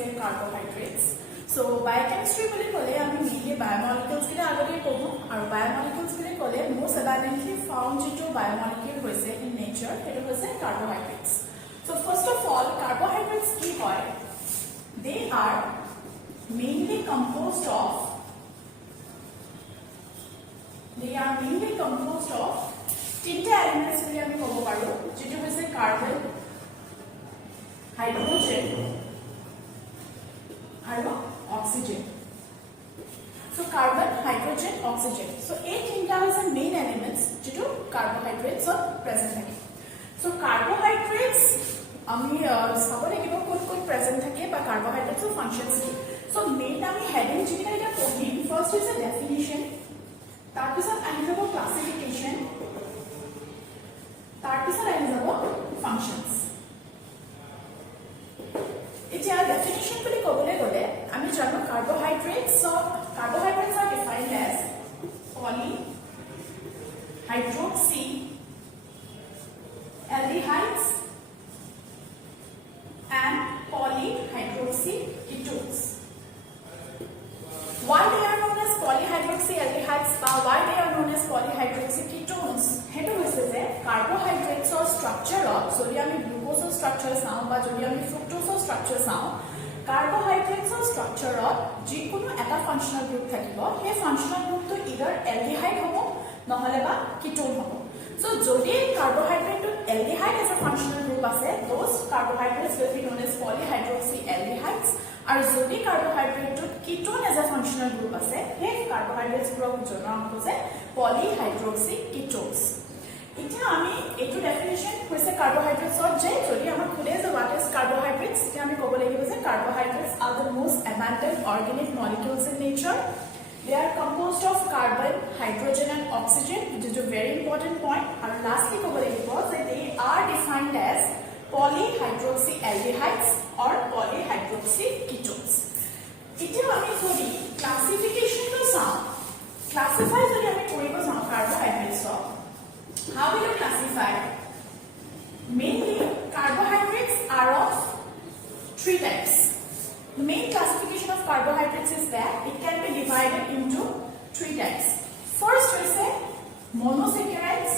হৈছে carbohydrates. So biochemistry বুলি ক'লে আমি mainly biomolecules কিটা আগতে পঢ়ো আৰু biomolecules বুলি ক'লে most abundantly found যেটো biomolecule হৈছে in nature সেইটো হৈছে carbohydrates. So first of all carbohydrates কি হয়? They are mainly composed of তিনটা এলিমেন্টস বুলি আমি ক'ব পাৰো যেটো হৈছে কাৰ্বন হাইড্ৰোজেন আৰু oxygen so carbon hydrogen oxygen so এই তিনটা হৈছে মেইন এলিমেন্টস যেটো কাৰ্বোহাইড্ৰেটস অত প্ৰেজেন্ট থাকে so carbohydrates আমি চাব লাগিব কোন কোন প্ৰেজেন্ট থাকে বা কাৰ্বোহাইড্ৰেটস অৰ ফাংশনস কি so মেইন আমি হেডিং যেটা এটা পঢ়িম ফাৰ্স্ট ইজ এ ডেফিনিশন তাৰপিছত আহি যাব ক্লাসিফিকেশন তাৰপিছত আহি যাব ফাংশনস এতিয়া ডেফিনিশন বুলি ক'বলৈ গ'লে আমি জানো carbohydrates are defined as polyhydroxyaldehydes and polyhydroxyketones. Why they are known as polyhydroxyaldehydes or why they are known as polyhydroxyketones? হেতু হৈছে যে carbohydrates or structure of যদি আমি glucose or structure চাও বা যদি আমি fructose or structure চাও carbohydrates or structure of যিকোনো এটা functional group থাকিব সেই functional group তো either aldehyde হ'ব নহলে বা ketone হ'ব so যদি carbohydrate to aldehyde as a functional group আছে those carbohydrates will be known as polyhydroxyaldehydes আৰু যদি carbohydrate to ketone as a functional group আছে সেই carbohydrates group জনা হৈছে polyhydroxyketones এতিয়া আমি এটো ডেফিনিশন হৈছে carbohydrates অর যে যদি আমরা খুলে যে what is carbohydrates এটা আমি কব লাগিব যে carbohydrates are the most abundant organic molecules in nature they are composed of carbon hydrogen and oxygen which is a very important point and lastly কব লাগিব যে they are defined as polyhydroxyaldehydes or polyhydroxyketones এতিয়া আমি যদি classification তো চাও classify যদি আমি কৰিব চাও carbohydrates how will you classify mainly carbohydrates are of three types the main classification of carbohydrates is that it can be divided into three types first we say monosaccharides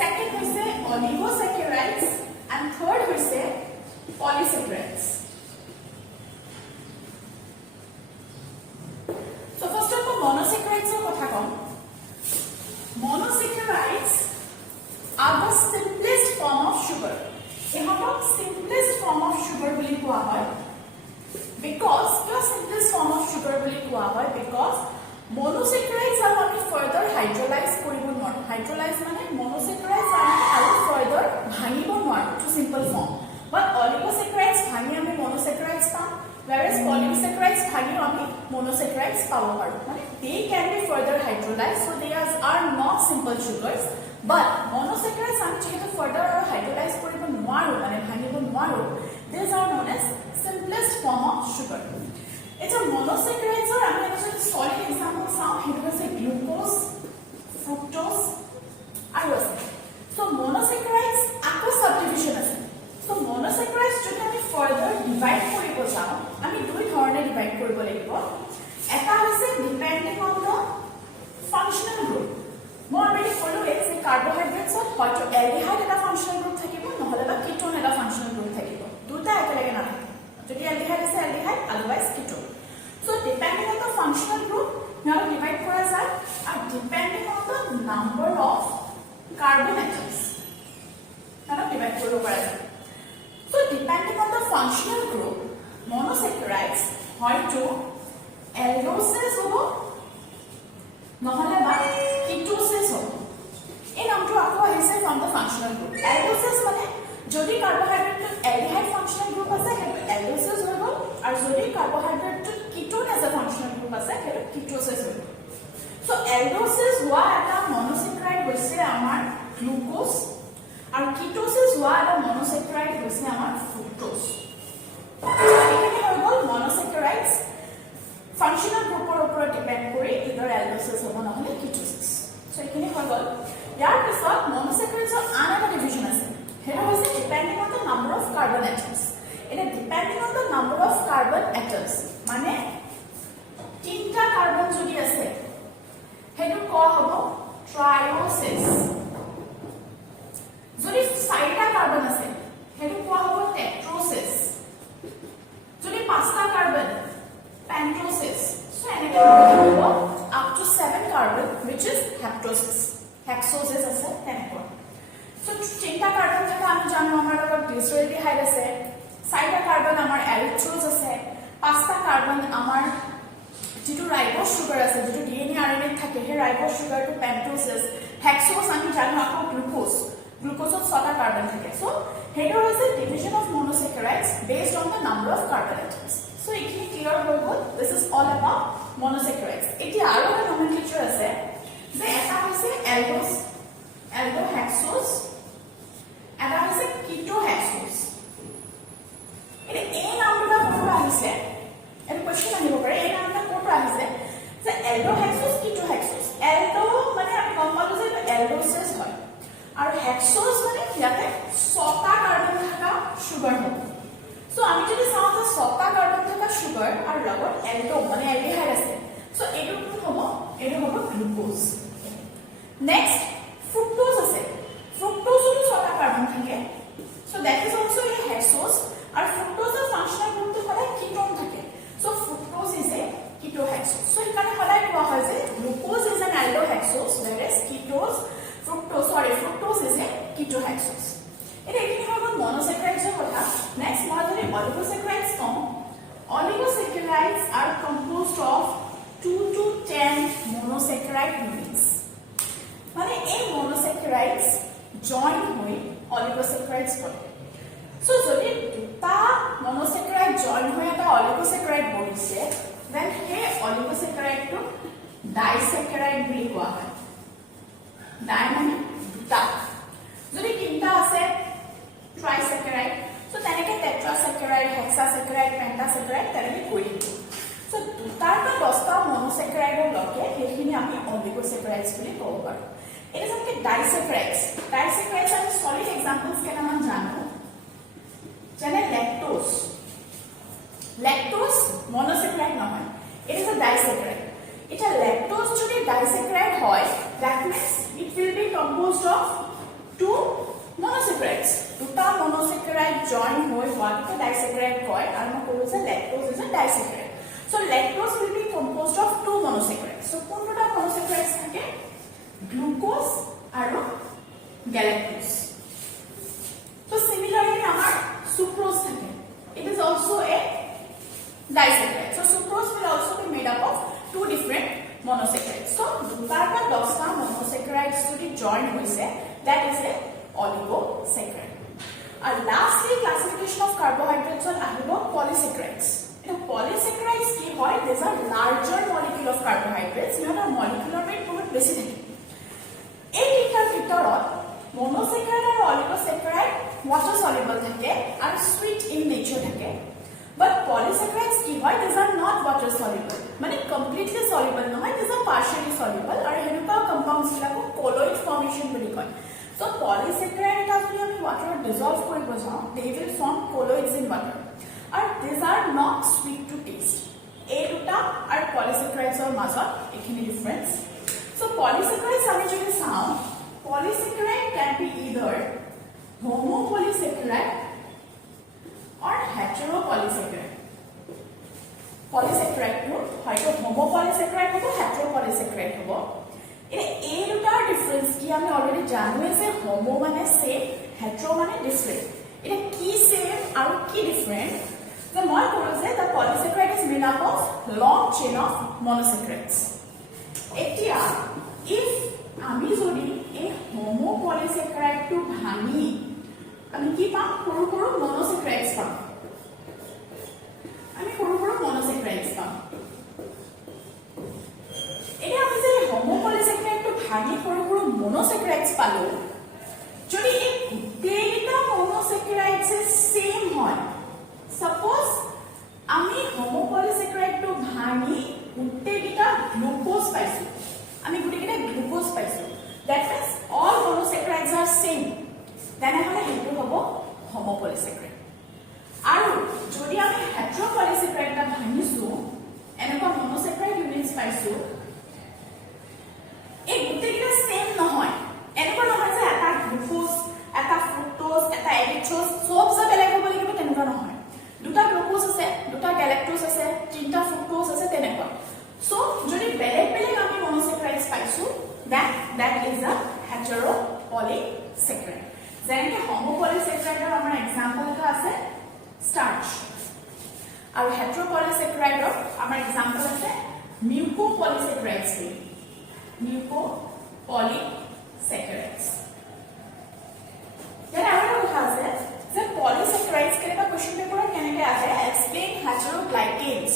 second we say oligosaccharides and third we say polysaccharides so first of all monosaccharides er kotha kom monosaccharides are the simplest form of sugar ehatok simplest form of sugar boli koa hoy because the simplest form of sugar boli koa hoy because monosaccharides are only further hydrolyze koribo nor hydrolyze mane monosaccharides are aru further bhangibo nor to simple form but oligosaccharides bhangi ami monosaccharides pa whereas polysaccharides bhangi ami monosaccharides pabo paru mane they can be further hydrolyzed so they are not simple sugars but monosaccharides ami jehetu further hydrolyze koribo noaru mane bhangibo noaru these are known as simplest form of sugar eta monosaccharides are ami eta solid example sao hetu hoise glucose fructose aru ase so monosaccharides ako subdivision ase so monosaccharides jodi ami further divide koribo jao ami dui dhorone divide koribo lagibo eta hoise depending on the functional group mo already follow is carbohydrates or hoyto aldehyde eta functional group thakibo nohole ba ketone eta functional group thakibo duta ekelage na thake jodi aldehyde ase aldehyde otherwise ketone so depending on the functional group now divide kora jay and depending on the number of carbon atoms now divide koribo para jay so depending on the functional group monosaccharides hoyto aldoses hobo নহলে বা ketoses hobo এই নামটো আকো আহিছে from the functional group aldoses মানে যদি carbohydrate to aldehyde functional group আছে হেতু aldoses হৈ গল আৰু যদি carbohydrate to ketone as a functional group আছে হেতু ketoses হৈ গল so aldoses হোৱা এটা monosaccharide হৈছে আমাৰ glucose আৰু ketoses হোৱা এটা monosaccharide হৈছে আমাৰ fructose এখানে হৈ গল monosaccharides functional group or upor depend kori either aldoses hobo নহলে ketosis so ekhine hoy gol yar pisot monosaccharides or another division ase hera hoise depending on the number of carbon atoms. It is depending on the number of carbon atoms. মানে তিনটা carbon যদি আছে হেতু কোৱা হ'ব ট্ৰাইওসিস. যদি চাৰিটা carbon আছে হেতু কোৱা হ'ব টেট্ৰোসিস. যদি পাঁচটা কার্বন পেন্টোসিস. So এনেকৈ হ'ব up to 7 carbon which is heptosis. Hexosis আছে তেনেকৈ. So তিনটা কার্বন থাকা আমি জানো আমাৰ লগত গ্লিচাৰলডিহাইড আছে, চাৰিটা কাৰ্বন আমাৰ এৰিথ্ৰ'জ আছে, পাঁচটা কাৰ্বন আমাৰ যেটো রাইবোজ সুগার আছে, যেটো ডিএনএ আরএনএ থাকে হে রাইবোজ সুগারটো পেন্টোসিস. হেক্সোজ আমি জানো আকৌ গ্লুকোজ. গ্লুকোজত 6টা কার্বন থাকে. সো হেটো হৈছে division of monosaccharides based on the number of carbon atoms. So এইখিনি ক্লিয়াৰ হৈ গ'ল. This is all about monosaccharides. এতিয়া আৰু এটা nomenclature আছে যে এটা হৈছে aldohexose, এটা হৈছে ketohexose. এই নামটা কোনটো আহিছে এটা কোৱেশ্চন আহিব পাৰে. এই নামটা কোনটো আহিছে যে aldohexose ketohexose. aldo মানে আমি গম পালো যে এটা aldosis হয় আৰু hexose মানে ইয়াতে 6টা কার্বন থাকা সুগার হ'ব. সো আমি যদি চাওঁ যে 6টা কার্বন থাকা সুগার আৰু লগত aldo মানে aldehyde আছে. সো এইটো কি হ'ব? এইটো হ'ব গ্লুকোজ. নেক্সট fructose আছে. fructose তো 6টা কার্বন থাকে. So that is also a hexose. আৰু fructose ফাংশনাল গ্ৰুপটো সদায় কিটোন থাকে. So fructose is a ketohexose. So এখানে সদায় কোৱা হয় যে glucose is an aldohexose whereas fructose is a ketohexose. এটা এখানে হবে monosaccharides এর কথা. নেক্সট মই যদি oligosaccharides com, oligosaccharides are composed of 2 to 10 monosaccharide units. মানে এই monosaccharides join হৈ oligosaccharides হয়. সো যদি দুটা monosaccharide join হৈ এটা oligosaccharide বনিছে, then সেই oligosaccharide টো disaccharide বুলি কোৱা হয়. ডাই মানে দুটা. যদি তিনটা আছে ট্ৰাইস্যাকাৰাইড. সো তেনেকে টেট্ৰাস্যাকাৰাইড, হেক্সাস্যাকাৰাইড, পেন্টাস্যাকাৰাইড তেনেকে কৈ দিও. সো দুটাৰ পৰা 10টা মনোস্যাকাৰাইডৰ লগে সেইখিনি আমি অলিগোস্যাকাৰাইডছ বুলি ক'ব পাৰো. এটা যেনেকে ডাইস্যাকাৰাইডছ. ডাইস্যাকাৰাইডছ আমি সলিড এক্সাম্পলস কেইটামান জানো. যেনে ল্যাকটোজ. ল্যাকটোজ মনোস্যাকাৰাইড নহয়. It is a disaccharide. এটা ল্যাকটোজ যদি ডাইস্যাকারাইড হয়, that means it will be composed of 2 monosaccharides. দুটা monosaccharide join হৈ হোৱাটো disaccharide কয় আৰু মই ক'লো যে lactose is a disaccharide. So lactose will be composed of 2 monosaccharides. So কোন দুটা monosaccharides থাকে? Glucose আৰু galactose. So similarly আমাৰ sucrose থাকে. It is also a disaccharide. So sucrose will also be made up of 2 different monosaccharides. So দুটাৰ পৰা 10টা monosaccharides যদি join হৈছে, that is a oligosaccharide. And lastly, classification of carbohydrates on আহিব polysaccharides. Polysaccharides কি হয়? These are larger molecule of carbohydrates. ইহঁতৰ molecular weight বহুত বেছি থাকে. এই তিনিটাৰ ভিতৰত monosaccharide আৰু oligosaccharide water soluble থাকে আৰু sweet in nature থাকে. But polysaccharides কি হয়? These are not water soluble. মানে completely soluble নহয়, these are partially soluble আৰু হেনেকুৱা compounds বিলাকো colloid formation বুলি কয়. So polysaccharide এটা যদি আমি water dissolve কৰিব যাওঁ, they will form colloids in water. And these are not sweet to taste. এই দুটা আৰু polysaccharides ৰ মাজত এখিনি difference. So polysaccharides আমি যদি চাওঁ, polysaccharide can be either homopolysaccharide or heteropolysaccharide. Polysaccharide টো হয়তো homopolysaccharide হ'ব, heteropolysaccharide হ'ব. এই দুটাৰ ডিফাৰেন্স কি আমি অলৰেডি জানোৱে যে homo মানে সেম, hetero মানে ডিফাৰেন্ট. এটা কি সেম আৰু কি ডিফারেন্ট? যে মই ক'লো যে the polysaccharide is made up of long chain of monosaccharides. এতিয়া if আমি যদি এই homopolysaccharide টো ভাঙি আমি কি পাম? সৰু সৰু monosaccharides পাম. আমি সৰু সৰু monosaccharides পাম. এটা আমি যে homopolysaccharide টো ভাঙি সৰু সৰু monosaccharides পালো, যদি এই গোটেইটা monosaccharides সেম হয়, suppose আমি homopolysaccharide টো ভাঙি গোটেইটা glucose পাইছো, আমি গোটেইটা glucose পাইছো, that means all monosaccharides are same, then হলে হেতু হ'ব homopolysaccharid. আৰু যদি আমি heteropolysaccharid টা ভাঙিছো এনেকুৱা monosaccharide units পাইছো এই গোটেইটা সেম নহয় এনেকুৱা নহয় যে এটা গ্লুকোজ এটা ফ্ৰুক্টোজ এটা এৰিথ্ৰোজ সব যে বেলেগ হ'ব লাগিব তেনেকুৱা নহয় দুটা গ্লুকোজ আছে দুটা গ্যালাক্টোজ আছে তিনটা ফ্ৰুক্টোজ আছে তেনেকুৱা সো যদি বেলেগ বেলেগ আমি monosaccharides পাইছো that is a heteropolysaccharide যেনেকৈ homopolysaccharide ৰ আমাৰ এক্সাম্পল এটা আছে starch আৰু heteropolysaccharide ৰ আমাৰ এক্সাম্পল আছে mucopolysaccharides mucopolysaccharides then our has it the polysaccharides के लिए क्वेश्चन पेपर में कहने के आते हैं explain heteroglycans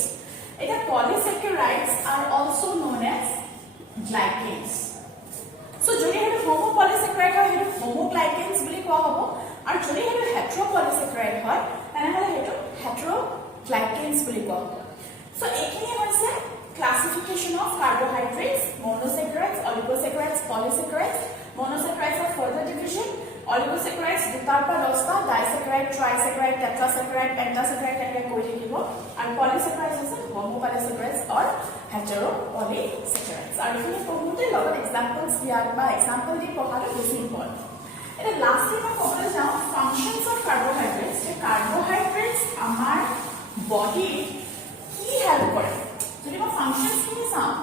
এটা polysaccharides are also known as glycans so যদি এটা homopolysaccharide হয় এটা homoglycans বুলি কোৱা হ'ব আৰু যদি এটা heteropolysaccharide হয় তেনেহলে এটা heteroglycans বুলি কোৱা হ'ব so এইখিনি হৈছে classification of carbohydrates monosaccharides oligosaccharides polysaccharides monosaccharides are further division oligosaccharides দুটাৰ পৰা 10টা disaccharide trisaccharide tetrasaccharide pentasaccharide এনেকৈ কৰি থাকিব আৰু polysaccharides আছে homopolysaccharides or heteropolysaccharides আৰু এইখিনি পঢ়োতে লগত examples দিয়াৰ বা example দি পঢ়াটো বেছি ইম্পৰ্টেণ্ট এটা লাষ্টলি মই ক'বলৈ যাওঁ functions of carbohydrates যে carbohydrates আমাৰ body কি হেল্প কৰে যদি মই functions খিনি চাওঁ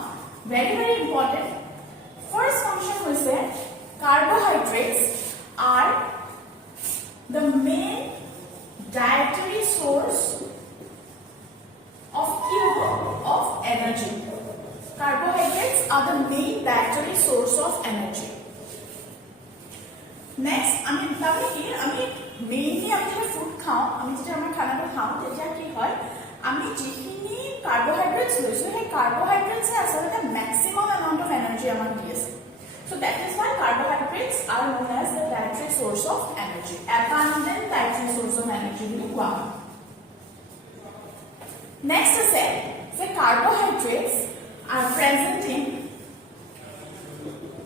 very important first function হৈছে carbohydrates are the main dietary source of energy. Carbohydrates are the main dietary source of energy. Next, mainly food khao, carbohydrates carbohydrates are maximum amount of energy among these. So that is why carbohydrates are known as the dietary source of energy. Abundant dietary source of energy. Next is the carbohydrates are present in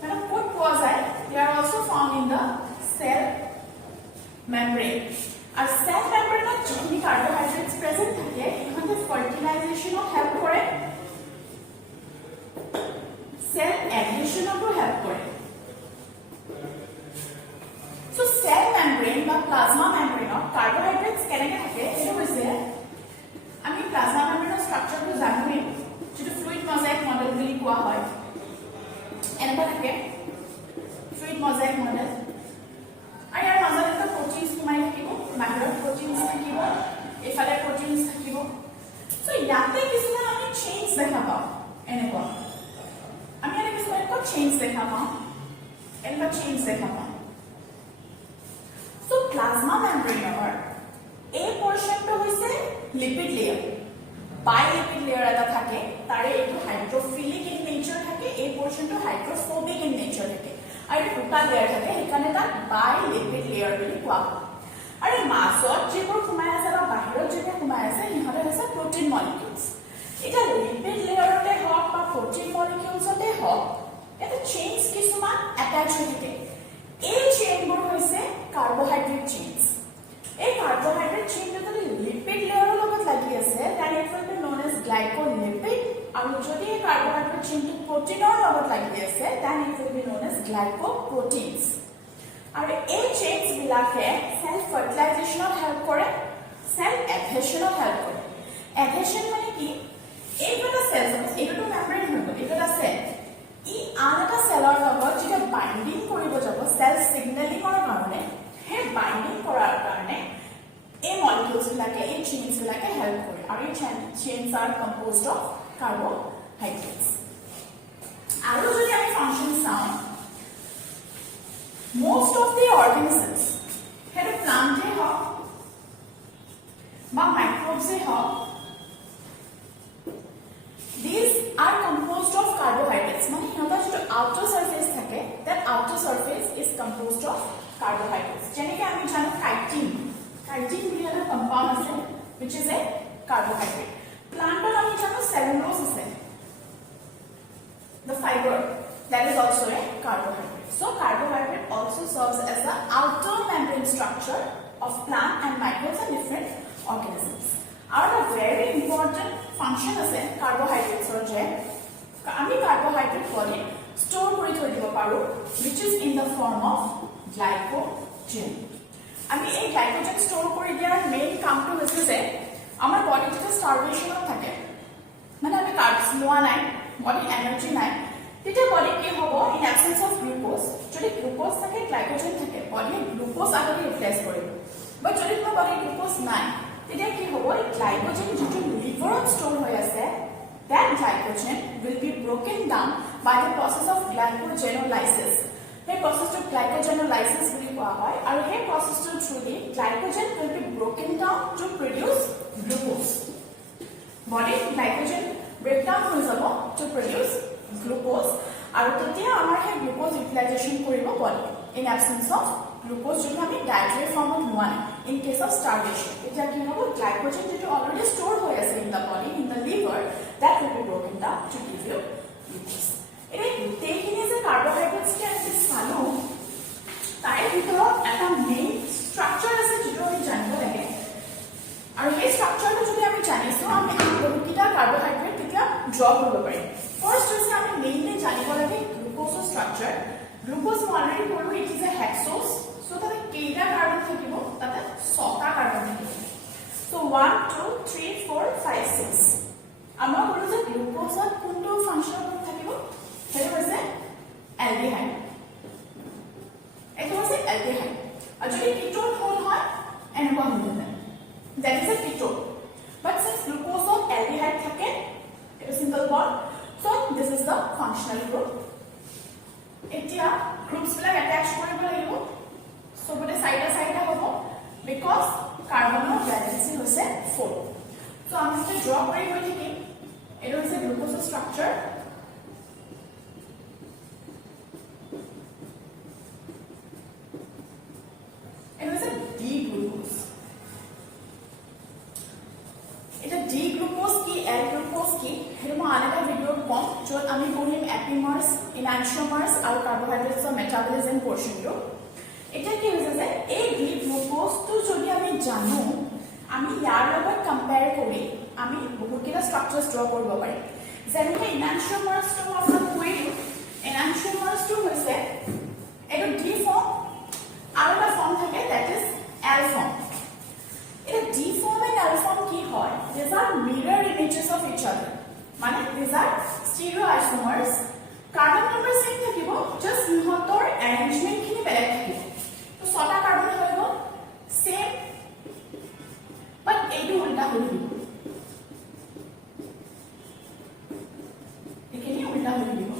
they are also found in the cell membrane. Our cell membrane of carbohydrates present here, the fertilization of help for it. Cell adhesion to help for it. So cell membrane or plasma membrane of carbohydrates can plasma membrane structure to जानवे जो fluid mosaic model বুলি কোৱা হয় এনেকুৱা থাকে fluid mosaic model আৰু ইয়াৰ মাজত এটা proteins সোমাই থাকিব বাহিৰত proteins থাকিব এফালে proteins থাকিব সো ইয়াতে কিছুমান আমি চেঞ্জ দেখা পাওঁ এনেকুৱা আমি এটা কিছুমান চেঞ্জ দেখা পাওঁ এনেকুৱা চেঞ্জ দেখা পাওঁ সো plasma membrane এই পোরশনটো হৈছে lipid layer bilipid layer এটা থাকে তারে একটু হাইড্রোফিলিক ইন নেচার থাকে এই পোরশনটো হাইড্রোফোবিক ইন নেচার থাকে আৰু দুটা লেয়াৰ থাকে এখানে তা bilipid layer বুলি কোৱা আৰু মাছত যেবোৰ সোমাই আছে বা বাহিৰত যেবোৰ সোমাই আছে ইহঁতে হৈছে protein molecules এটা lipid layerতে হওক বা protein moleculesতে হওক এটা চেইনস কিছুমান অ্যাটাচ হৈ থাকে এই চেইনবোৰ হৈছে কাৰ্বোহাইড্ৰেট চেইনস এই কাৰ্বোহাইড্ৰেট চেইনটো যদি লিপিড লেয়াৰৰ লগত লাগি আছে then it will be known as glycolipid আৰু যদি এই কাৰ্বোহাইড্ৰেট চেইনটো প্ৰটিনৰ লগত লাগি আছে then it will be known as glycoproteins আৰু এই চেইনস বিলাকে সেল ফাৰ্টিলাইজেশনত হেল্প কৰে সেল এডহেশনত হেল্প কৰে এডহেশন মানে কি এইটা সেল এইটো মেমব্ৰেন হয় এইটা সেল ই আন এটা সেলৰ লগত যেটা বাইন্ডিং কৰিব যাব সেল সিগন্যালিংৰ কাৰণে হে বাইন্ডিং কৰাৰ কাৰণে এই মলিকিউলস বিলাকে এই চেইনস বিলাকে হেল্প কৰে আৰু এই চেইনস আৰ কম্পোজড অফ কাৰ্বোহাইড্ৰেটস আৰু যদি আমি ফাংশন চাওঁ most of the organisms had a plant বা microbes these are composed of carbohydrates মানে ইহঁতৰ যেটো outer surface থাকে that outer surface is composed of carbohydrates যেনেকৈ আমি জানো chitin বুলি এটা compound আছে which is a carbohydrate plantor আমি জানো cellulose আছে the fiber that is also a carbohydrate so carbohydrate also serves as the outer membrane structure of plant and microbes and different organisms. Our very important function is carbohydrates or je ami carbohydrate body store kori thoi dibo paru which is in the form of glycogen. আমি এই glycogen store কৰি দিয়াৰ main কামটো হৈছে যে আমাৰ বডিতে স্টাৰভেশন থাকে মানে আমি কাৰ্বস লোৱা নাই বডি এনার্জি নাই তেতিয়া বডি কি হ'ব ইন অ্যাবসেন্স অফ গ্লুকোজ যদি গ্লুকোজ থাকে গ্লাইকোজেন থাকে বডি গ্লুকোজ আগতে ৰিপ্লেস কৰিব বাট যদি তোমাৰ বডি গ্লুকোজ নাই তেতিয়া কি হ'ব গ্লাইকোজেন যিটো লিভাৰত স্টোৰ হৈ আছে that glycogen will be broken down by the process of glycogenolysis. The process of glycogenolysis will be and the process to through the glycogen will be broken down to produce glucose. Body glycogen breakdown to produce glucose. And then our glucose utilization body in absence of glucose जो हमें dietary form of one in case of starvation. It is glycogen जो already stored हो ऐसे in the body in the liver that will be broken down to give you glucose. इन्हें देखने से carbohydrates के अंदर सालों ताई भीतर ऐसा main structure ऐसे जो हमें जानने लगे और ये structure में जो भी हमें जाने से हमें कितना carbohydrate कितना drop हो गए. First जैसे हमें mainly जाने को लगे glucose structure. Glucose already बोलो it is a hexose. So that केटा carbon থাকিব তাতে 6টা carbon থাকিব. So 1 2 3 4 5 6. আমরা বলো যে গ্লুকোজৰ কোনটো ফাংশন থাকিব হেটো হৈছে aldehyde. এটো হৈছে aldehyde. আৰু যদি কিটোন হ'ল হয় এনেকুৱা হ'ব that is a ketone. But since glucose or aldehyde থাকে এটা simple bond so this is the functional group. এতিয়া গ্ৰুপস বিলাক attach কৰিব লাগিব so bote side hobo because carbonor valency hoise 4 so আমি এটা draw কৰি গৈ থাকিম এটা হৈছে glucose structure এটা হৈছে D glucose এটা D glucose কি L glucose কি হেটো মই আন এটা ভিডিও কম যত আমি পঢ়িম epimers enantiomers আৰু carbohydrates of metabolism portion টো এটা কি হৈছে যে এই গ্লুকোজ তো যদি আমি জানো আমি ইয়াৰ লগত কম্পেয়াৰ কৰি আমি বহুতকেইটা স্ট্ৰাকচাৰস ড্ৰ কৰিব পাৰিম যেনেকৈ enantiomers টো আমৰা কই enantiomers টো হৈছে এটা ডি ফৰ্ম আৰু এটা ফৰ্ম থাকে দ্যাট ইজ এল ফৰ্ম এটা D form and L form কি হয় these are mirror images of each other মানে these are stereoisomers carbon number same থাকিব just ইহঁতৰ arrangement খিনি বেলেগ থাকিব তো 6টা কার্বন হৈ গ'ল সেম বাট এইটো উল্টা হৈ গ'ল এখিনি উল্টা হৈ গ'ল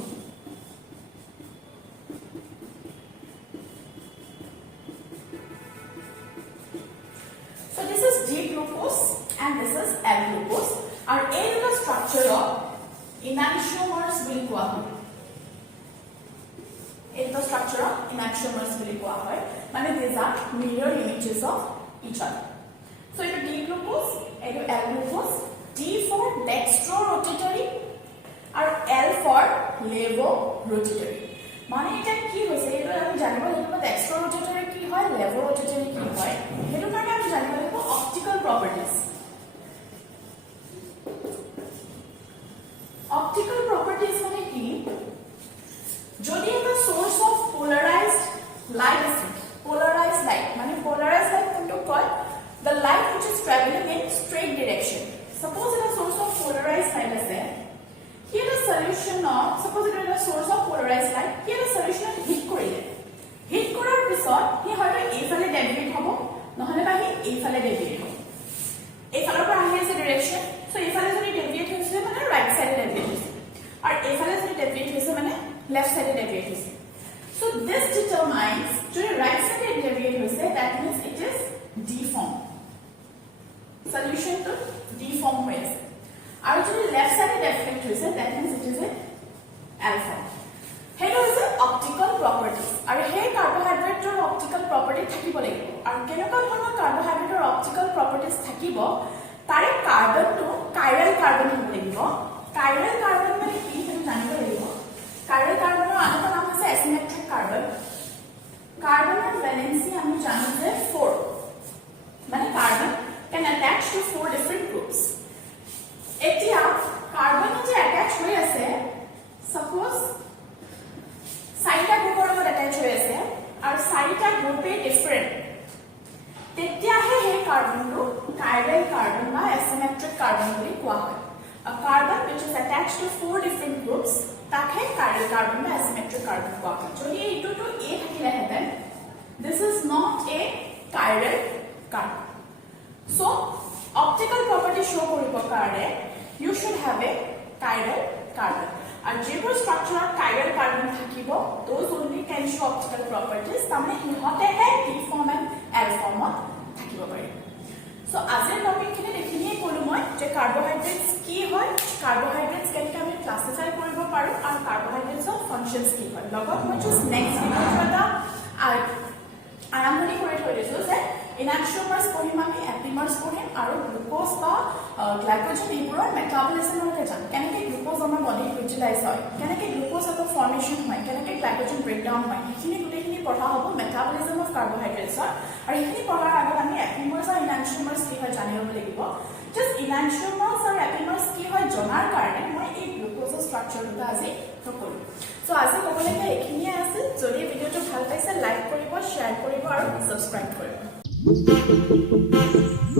so this is D glucose and this is L glucose and এই দুটা structure of enantiomers বুলি কোৱা হয় in the structure of enantiomers বুলি কোৱা হয় মানে these are mirror images of each other so it is D glucose and L glucose D for dextrorotatory and L for levorotatory মানে এটা কি হৈছে এটা আমি জানিব লাগিব dextrorotatory কি হয় levorotatory কি হয় হেতু কাৰণে আমি জানিব লাগিব optical properties optical properties মানে কি যদি এটা source of polarized light is polarized light মানে polarized light কোনটো কয় the light which is traveling in straight direction suppose it is a source of polarized light আছে here the solution of suppose it is a source of polarized light here the solution hit কৰিলে hit কৰাৰ পিছত হি হয়তো এইফালে deviate হ'ব নহলে বা হি এইফালে ডেভিয়েট হ'ব এইফালৰ পৰা আহি আছে ডাইৰেকশন সো এইফালে যদি ডেভিয়েট হৈছে মানে ৰাইট সাইডে ডেভিয়েট হৈছে আৰু এইফালে যদি ডেভিয়েট হৈছে মানে left side deviate হৈছে so this determines to the right side deviate হৈছে that means it is D form solution to D form হৈ আছে আৰু যদি left side deviate হৈছে that means it is a L form হেটো হৈছে optical properties আৰু হে কাৰ্বোহাইড্ৰেটৰ optical property থাকিব লাগিব আৰু কেনেকুৱা ধৰণৰ কাৰ্বোহাইড্ৰেটৰ optical properties থাকিব তাৰে কাৰ্বনটো chiral কাৰ্বন হ'ব লাগিব chiral কাৰ্বন মানে কি হেটো জানিব লাগিব chiral carbon another name is asymmetric carbon. Carbon valency আমি জানো যে 4 মানে carbon can attach to 4 different groups. এতিয়া carbon যে attach হৈ আছে, suppose 4টা গ্ৰুপৰ লগত attach হৈ আছে আৰু 4টা গ্ৰুপে different, তেতিয়াহে সেই কাৰ্বনটো chiral carbon বা asymmetric carbon বুলি কোৱা হয়. A carbon which is attached to 4 different groups, তাকে chiral carbon বা asymmetric carbon কোৱা হয়. যদি এইটোটো A থাকিলেহেঁতেন, this is not a chiral carbon. So, optical property show কৰিবৰ কাৰণে you should have a chiral carbon. And যিবোৰ structure chiral carbon থাকিব, those only can show optical properties. তাৰমানে ইহঁতেহে D form and L formত থাকিব পাৰে. So, আজিৰ টপিকখিনি দেখিনিয়ে ক'লো মই যে কাৰ্বোহাইড্ৰেটছ কি হয়, কাৰ্বোহাইড্ৰেটছ কেনেকৈ আমি ক্লাছিফাই কৰিব পাৰোঁ আৰু কাৰ্বোহাইড্ৰেটছৰ ফাংচনছ কি হয়. লগত মই জাষ্ট নেক্সট ভিডিঅ'টো এটা আৰম্ভণি কৰি থৈ দিছোঁ যে ইনাক্সিওমাৰ্ছ পঢ়িম, আমি এপিমাৰ্ছ পঢ়িম আৰু গ্লুক'জ বা গ্লাইকোজেন এইবোৰৰ মেটাবলিজমলৈকে যাম. কেনেকৈ গ্লুক'জ আমাৰ বডিত ইউটিলাইজ হয়, কেনেকৈ গ্লুক'জ আকৌ ফৰ্মেশ্যন হয়, কেনেকৈ গ্লাইকোজেন ব্ৰেকডাউন হয়, সেইখিনি গোটেইখিনি পঢ়া হ'ব মেটাবলিজম অফ কাৰ্বোহাইড্ৰেটছৰ. আৰু সেইখিনি পঢ়াৰ আগত আমি এপিমাৰ্ছ আৰু ইনাক্সিওমাৰ্ছ কি হয় জানিব লাগিব. জাষ্ট ইনাক্সিওমাৰ্ছ আৰু এপিমাৰ্ছ কি হয় জনাৰ কাৰণে মই এই গ্লুক'জৰ ষ্ট্ৰাকচাৰ দুটা আজি নকৰোঁ. চ' আজি ক'বলগীয়া এইখিনিয়ে আছিল. যদি ভিডিঅ'টো ভাল পাইছে লাইক কৰিব, শ্বেয়াৰ কৰিব আৰু ছাবস্ক্ৰাইব কৰিব.